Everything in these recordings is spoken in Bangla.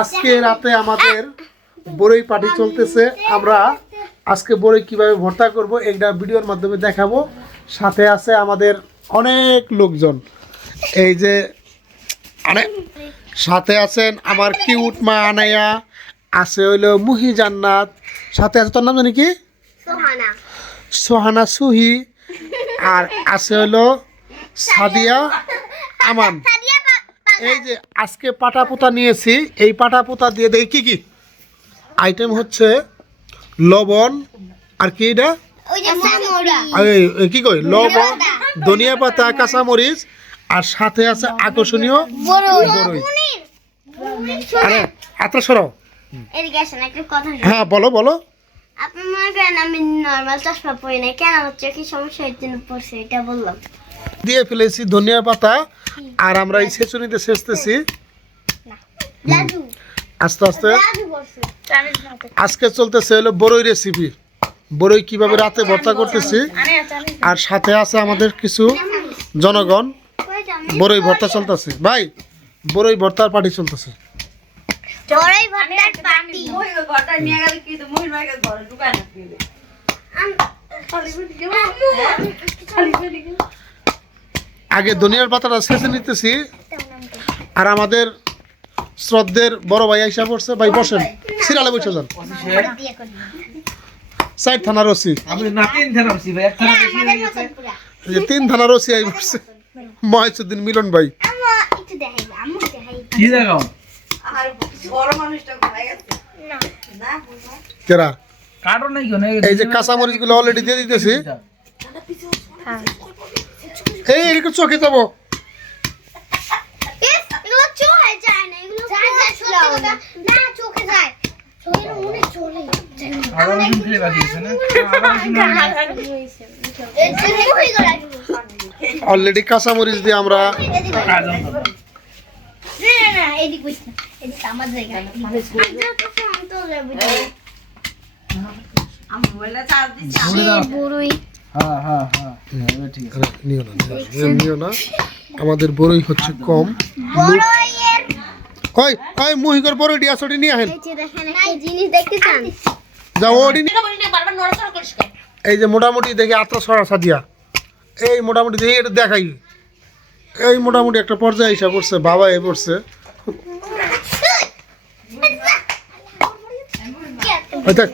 আজকে রাতে আমাদের বড়ই পার্টি চলতেছে। আমরা আজকে বড়ই কীভাবে ভর্তা করব একটা ভিডিওর মাধ্যমে দেখাবো। সাথে আছে আমাদের অনেক লোকজন। এই যে অনেক সাথে আছেন আমার কিউট মা আনায়া আছে হইল মুহি জান্নাত সাথে আছে তোর নাম জানি কি? সোহানা। সুহি আর আছে হলো সাদিয়া আমান। এই যে আজকে পাটা পোতা নিয়েছি এই পাটা পোতা দিয়ে দেখি কি কি। আইটেম হচ্ছে লবণ আর কি এটা? কি কই? লবণ ধনিয়া পাতা কাঁচামরিচ আর সাথে আছে আকর্ষণীয় আরে এত সরো। এদিকে আসেন একটা কথা শুনুন। হ্যাঁ বলো বলো। আপনি করেন আমি নর্মাল চশমা পরি না কেন? আমার চোখে সমস্যা জন্য পড়ছে এটা বললাম। দিয়ে ফেলেছি ধনিয়া পাতা আর আমরা এই ছেচুনিতে সেচতেছি আস্তে আস্তে। আজকে চলতেছে হলো বড়ই রেসিপি বড়ই কীভাবে রাতে ভর্তা করতেছি আর সাথে আছে আমাদের কিছু জনগণ। বড়ই ভর্তা চলতেছে। ভাই বড়ই ভর্তার পার্টি চলতেছে। বড়ই ভর্তার পার্টি। আগে ধনিয়ার পাতাটা ছেঁচে নিতেছি। আর আমাদের শ্রদ্ধের বড় ভাই আইসা পড়ছে। ভাই বসেন। সিরালে বসে যান। সাইড থানার ওসি তিন থানা থানার ওসি আই পড়ছে। মহেশুদ্দিন মিলন ভাই। আম্মু একটু দেখাই আম্মু দেখাই কি দেখাও না। কেরা? কাটো নাই কেন? এই যে কাঁচামরিচগুলো অলরেডি দিয়ে দিতেছি। এই এরকম চোখে যাব অলরেডি কাঁচামরিচ দিয়ে আমরা আমার বড়ই হ্যাঁ হ্যাঁ। হ্যাঁ নিও না নিও না, আমাদের বড়ই হচ্ছে কম। কই কই মুহিকর বড়ইটি আসটি নিয়ে আহেন। এই যে জিনিস দেখতে চান যাও ওডি এই যে মোটামুটি দেখি আত্মা সরাসা দিয়া এই মোটামুটি দেখি এটা দেখাই। এই মোটামুটি একটা পর্যায়ে হিসাব পড়ছে বাবা এ পড়ছে। ওই দেখ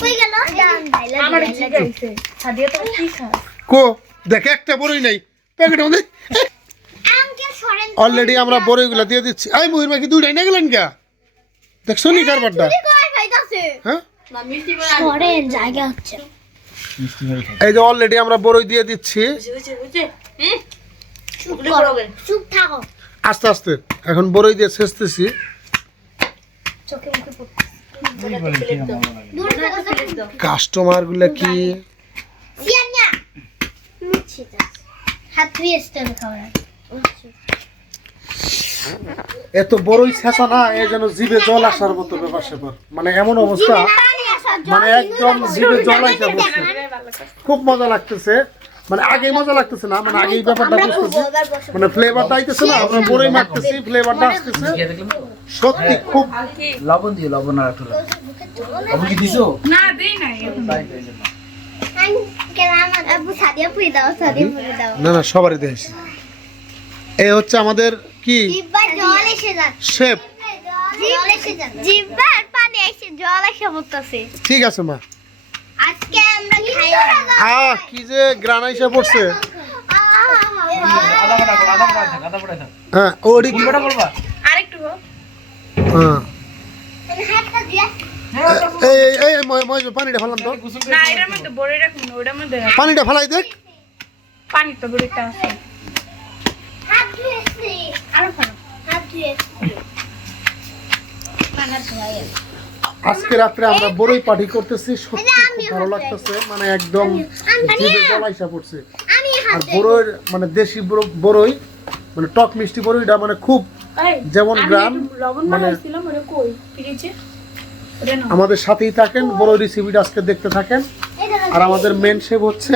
কই গেল আমার জিগাইছে কো দেখে একটা বড়ই নাই। প্যাকেট মধ্যে অলরেডি আমরা বড়ইগুলা দিয়ে দিচ্ছি। এই মুহির মাকি দুইটাই না গেলেন কা দেখছ নি কারবারটা? হ্যাঁ? সরেন জায়গা হচ্ছে। মিষ্টি করে খাও এই যে অলরেডি আমরা বড়ই দিয়ে দিচ্ছি। চুপ করো চুপ থাকো। আস্তে আস্তে। এখন বড়ই দিয়ে ছেঁচতেছি। চোখে মুখে কাস্টমারগুলা কি? এত বড়ই ছেঁচা না এ যেন জিভে জল আসার মতো ব্যাপার সেপার মানে এমন অবস্থা। মানে একদম জিভে জল আইসা পড়ছে খুব মজা লাগতেছে। মানে আগেই মজা লাগতেছে না মানে আগেই ব্যাপারটা বুঝতেছি। মানে ফ্লেভারটা আইতেছে না আমরা বড়ই মারতেছি ফ্লেভারটা আসতেছে। গিয়ে দেখলাম সত্যি খুব লবণ দিও লবণ আর একটু লবণ। কি দিছো না দেই নাই না না সবারই দেখছি এই হচ্ছে আমাদের কি জিব্বার জল এসে যাচ্ছে শেপ জল এসে যাচ্ছে জিব্বার পানি এসে জল এসে পড়তেছে ঠিক আছে মা আজকে আমরা খাই আহ কি যে গ্রান আইসা পড়ছে হ্যাঁ ওডি কি বড়া বলবা আরেকটু হোক। হ্যাঁ হাতটা দিয়া এই এই এই মই- মই পানিটা ফেলাম তো। না এটার মধ্যে বড়ি রাখুন ওটার মধ্যে পানিটা ফেলাই দেখ। পানি তো বড়িটা আছে। হাত ধুয়েছি আরও হাত ধুয়েছি পানা ধোয়া গেল আজকে রাত্রে আমরা বড়ই পার্টি করতেছি সত্যি খুব ভালো লাগতেছে মানে একদম জিভে জল পড়ছে। আর হাত মানে দেশি বড়- বড়ই মানে টক মিষ্টি বড়ইটা মানে খুব যেমন গ্রাম মানে। আমাদের সাথেই থাকেন বড় রেসিপিটা আজকে দেখতে থাকেন। আর আমাদের মেন শেপ হচ্ছে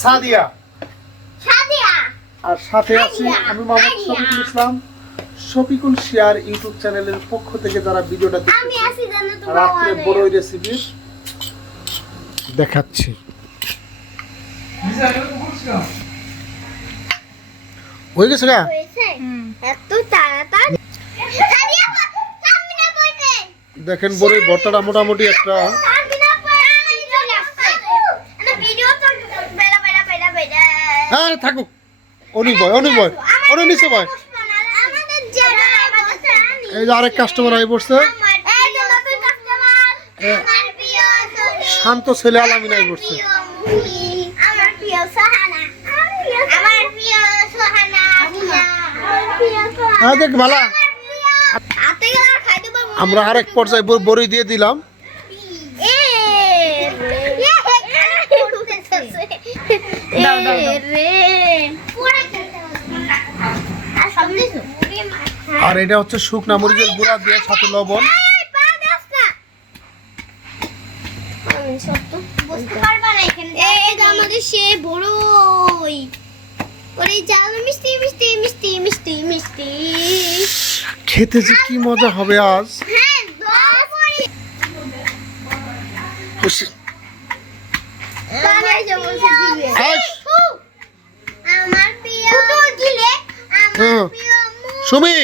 সাদিয়া। সাদিয়া। আর সাথে আছি আমি মোহাম্মদ শফিকুল ইসলাম। শফিকুল শেয়ার ইউটিউব চ্যানেলের পক্ষ থেকে যারা ভিডিওটা আমি দেখতেছে আসি জানো তোমার রাত্রে বড়ই রেসিপি দেখাচ্ছি। হয়ে গেছে হুম এত তাড়াতাড়ি। দেখেন বড়ই ভর্তাটা মোটামুটি একটা বেলা বেলা বেলা বেলা। হ্যাঁ থাকুক। অনি বয় অনি বয় অনি নিচে বয় আমাদের জায়গায় বসে আনি এই যে আরেক কাস্টমার আই পড়ছে শান্ত ছেলে আলামিন আই পড়ছে প্রিয় মুহি আমার প্রিয় সাহানা আমার প্রিয় সোহানা আমার প্রিয় সোহানা হ্যাঁ দেখ ভালা না। আমরা আরেক পর্যায়ে ব- বড়ই দিয়ে দিলাম আর এটা হচ্ছে শুকনা মরিচের গুঁড়া দিয়ে সাথে লবণ বুঝতে পারবা না এখানে। আমাদের সেই বড়ই। জাল মিষ্টি মিষ্টি মিষ্টি মিষ্টি মিষ্টি খেতে যে কি মজা হবে আজ? হ্যাঁ দশ খুশি। কানে যে বলছে দিবে আস, আমার প্রিয় পুতুল দিলে আমার হ্যাঁ। প্রিয় মুহি সুমি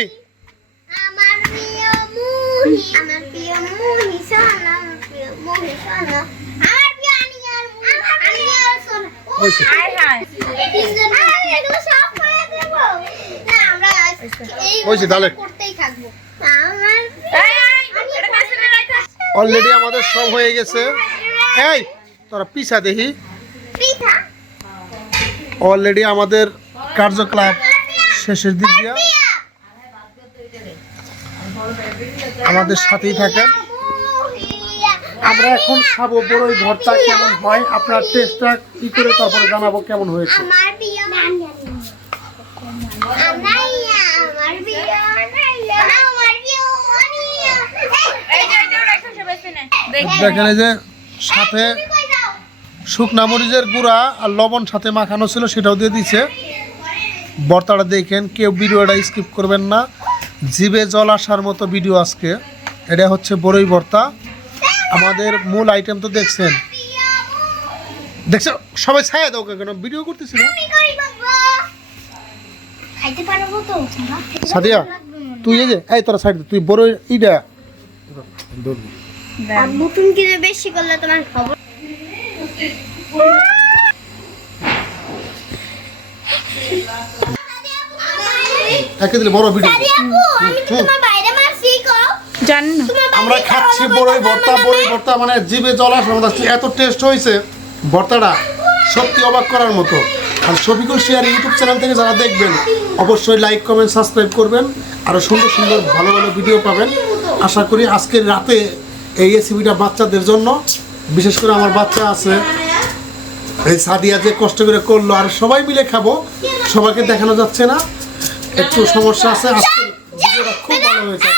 আমার প্রিয় মুহি আমার প্রিয় মুহি সোনা আমার প্রিয় মুহি সোনা আমার প্রিয় আনিয়ার মুহি আনিয়ার সোনা ও, হয়েছে। হাই হাই এই তিনজন আরে, এগুলো সব করে দেব না হয়েছে, তাহলে। অলরেডি আমাদের সব হয়ে গেছে। এই তোরা পিছা দেখি। অলরেডি আমাদের কার্যকলাপ শেষের দিক দিয়া। আমাদের সাথেই থাকেন। আমরা এখন খাব বড়ই ভর্তা কেমন হয়? আপনার টেস্টটা কি করে তারপরে জানাব কেমন হয়েছে আমার প্রিয় আনাইয়া আমার প্রিয় আনাইয়া আমার প্রিয় আনাইয়া এই যে এটা রাখা সে বেশি না দেখ দেখেন এই যে সাথে শুকনা মরিচের গুঁড়া আর লবণ সাথে মাখানো ছিল সেটাও দিয়ে দিছে। বর্তাটা দেখেন কেউ ভিডিওটা স্কিপ করবেন না। জিভে জল আসার মতো ভিডিও আজকে। এটা হচ্ছে বড়ই ভর্তা আমাদের মূল আইটেম তো দেখছেন। দেখছ সবাই ছায়া দাও কেন? ভিডিও করতেছি না। সাদিয়া তুই এই যে এই তোরা সাইড তুই বড়ই ইটা আর নতুন কিনে বেশি করলে তোমার খবর একে দিলে বড় ভিডিও আমরা খাচ্ছি বড়ই ভর্তা বড়ই ভর্তা মানে জিভে জল মতো আসছে। এত টেস্ট হয়েছে ভর্তাটা। সত্যি অবাক করার মতো। আর শফিকুল শেয়ার ইউটিউব চ্যানেল থেকে যারা দেখবেন অবশ্যই লাইক কমেন্ট সাবস্ক্রাইব করবেন। আরও সুন্দর সুন্দর ভালো ভালো ভিডিও পাবেন। আশা করি আজকের রাতে এই রেসিপিটা বাচ্চাদের জন্য বিশেষ করে আমার বাচ্চা আছে এই সাদিয়া যে কষ্ট করে করল আর সবাই মিলে খাব সবাইকে দেখানো যাচ্ছে না একটু সমস্যা আছে আজকে ভিডিওটা খুব ভালো হয়েছে